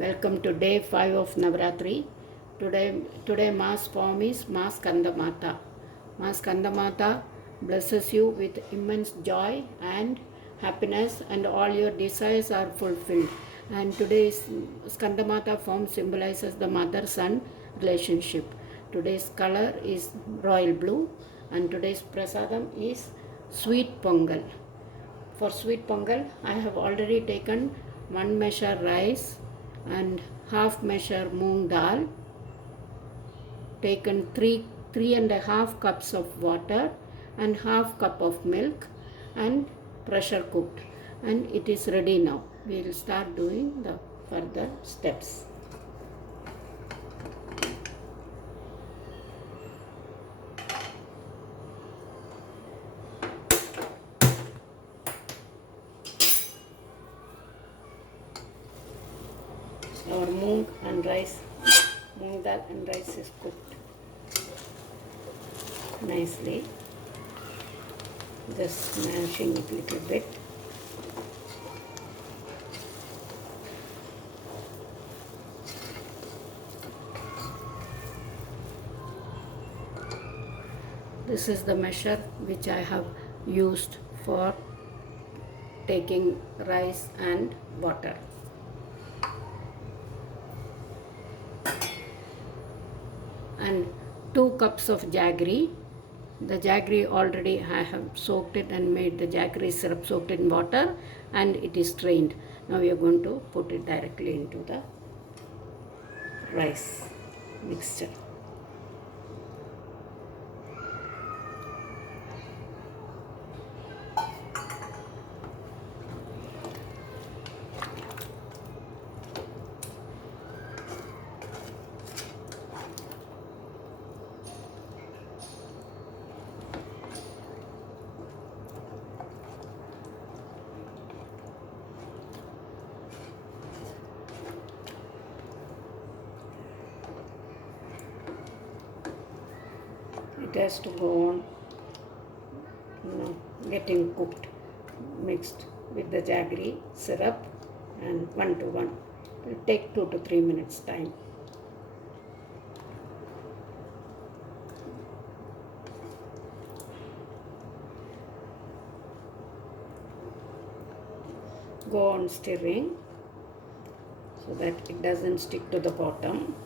Welcome to day 5 of Navratri. Today Ma's form is Ma Skandamata. Ma Skandamata blesses you with immense joy and happiness, and all your desires are fulfilled. And today's Skandamata form symbolizes the mother-son relationship. Today's color is royal blue, and today's prasadam is sweet pongal. For sweet pongal, I have already taken 1 measure rice and half measure moong dal, taken three and a half cups of water and half cup of milk, and pressure cooked, and it is ready now. We will start doing the further steps. Our moong dal and rice is cooked nicely. Just mashing it a little bit. This is the measure which I have used for taking rice and water. And 2 cups of jaggery. The jaggery already I have soaked it and made the jaggery syrup soaked in water, and it is strained. Now we are going to put it directly into the rice mixture. It has to go on getting cooked, mixed with the jaggery syrup, and 1 to 1. It will take 2 to 3 minutes time. Go on stirring so that it doesn't stick to the bottom.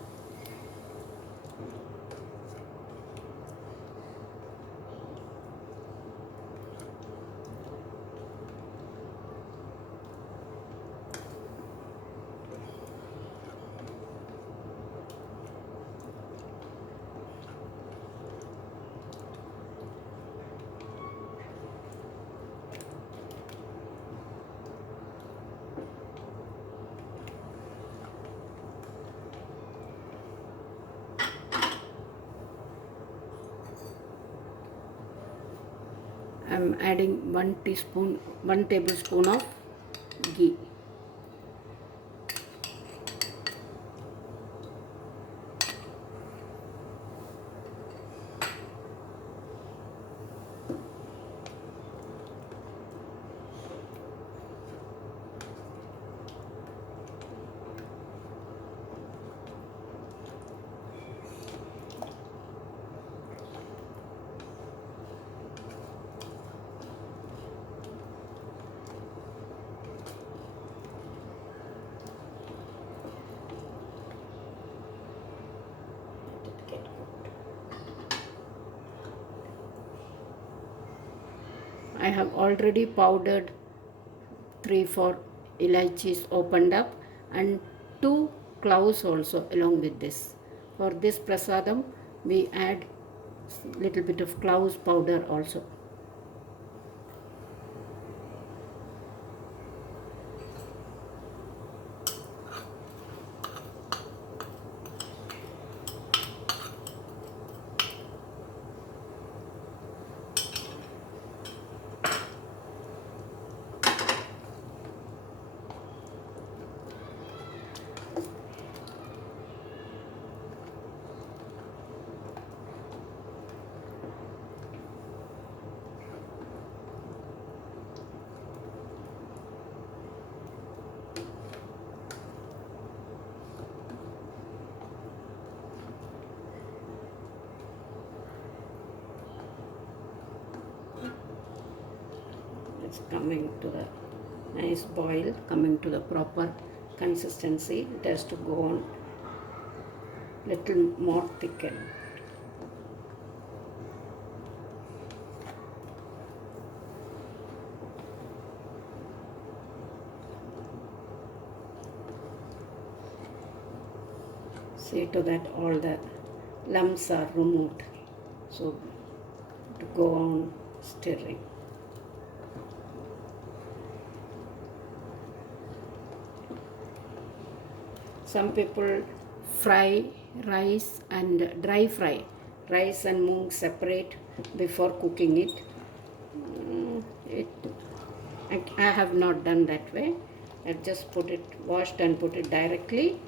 I am adding 1 tablespoon of ghee. I have already powdered 3-4 ilaichis opened up, and 2 cloves also along with this. For this prasadam, we add little bit of cloves powder also. It's coming to the nice boil, coming to the proper consistency. It has to go on little more thickened. See to that all the lumps are removed. So to go on stirring. Some people fry rice and dry fry rice and moong separate before cooking it. I have not done that way. I just put it washed and put it directly.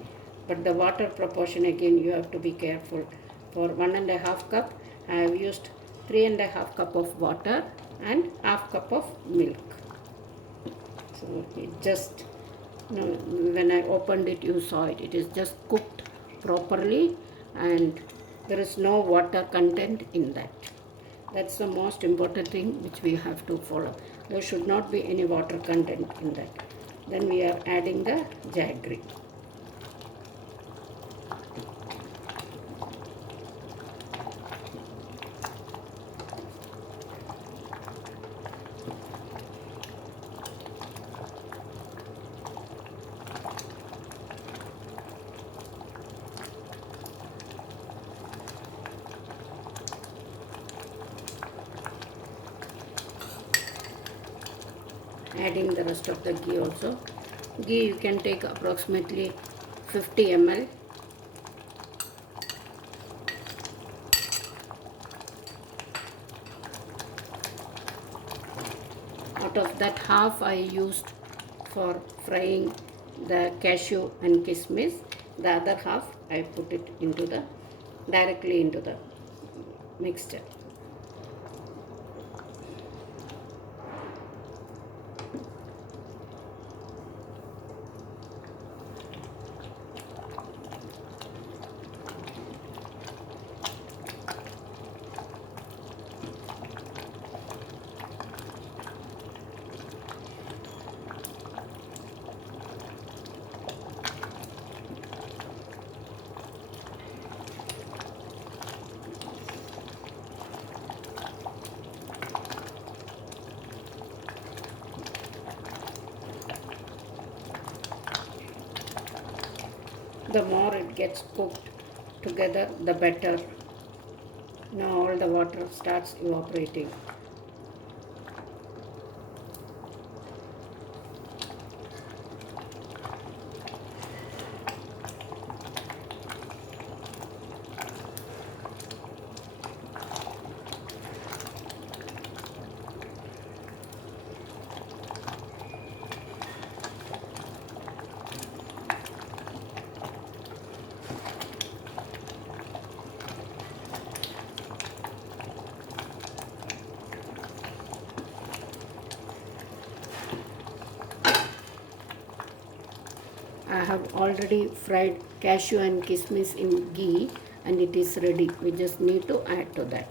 But the water proportion again you have to be careful. For 1.5 cup, I have used 3.5 cup of water and half cup of milk. So it just, when I opened it, you saw it. It is just cooked properly and there is no water content in that. That's the most important thing which we have to follow. There should not be any water content in that. Then we are adding the jaggery. Adding the rest of the ghee also. Ghee you can take approximately 50 ml. Out of that, half I used for frying the cashew and kismis. The other half I put it into the directly into the mixture. The more it gets cooked together, the better. Now all the water starts evaporating. I have already fried cashew and kismis in ghee and it is ready. We just need to add to that.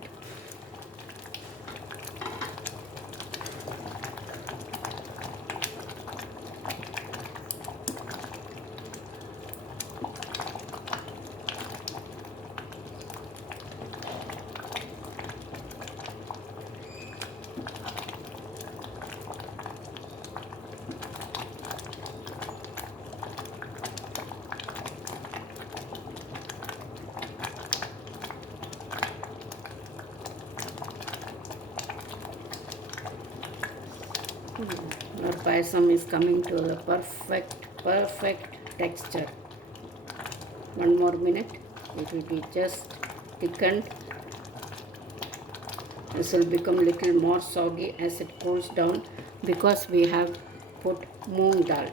Our payasam is coming to the perfect texture. One more minute, it will be just thickened. This will become little more soggy as it cools down because we have put moong dal.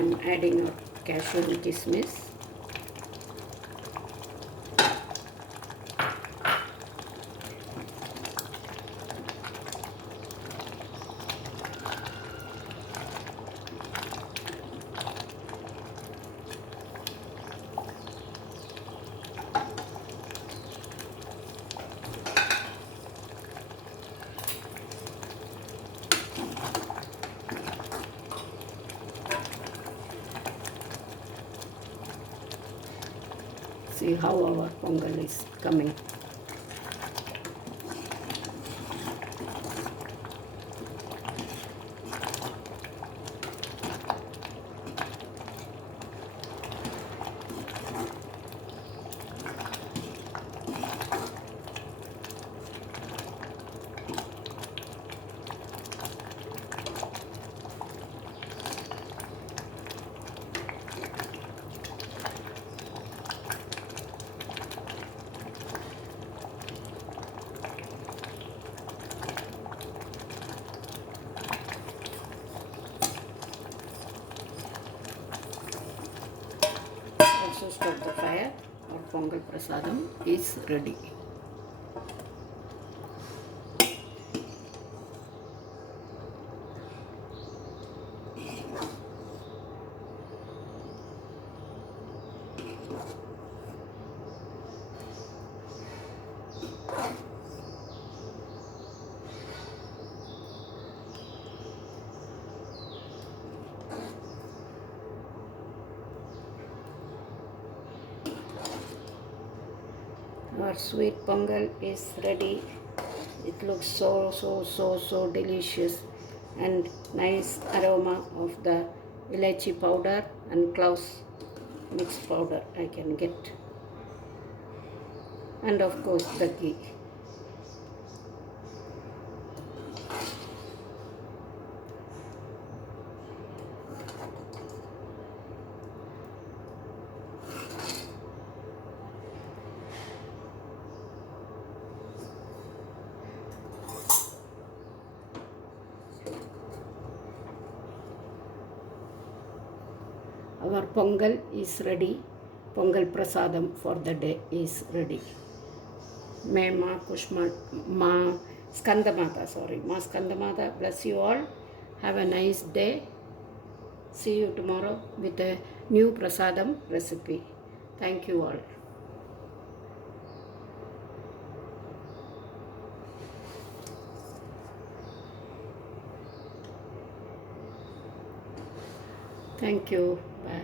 am adding our cashew and kismis. See how our pongal is coming. Also stop the fire. Our pongal prasadam is ready. Our sweet pongal is ready. It looks so delicious, and nice aroma of the elaichi powder and cloves mixed powder I can get, and of course the ghee. Our pongal is ready. Pongal prasadam for the day is ready. May Ma Skandamata bless you all. Have a nice day. See you tomorrow with a new prasadam recipe. Thank you all. Thank you.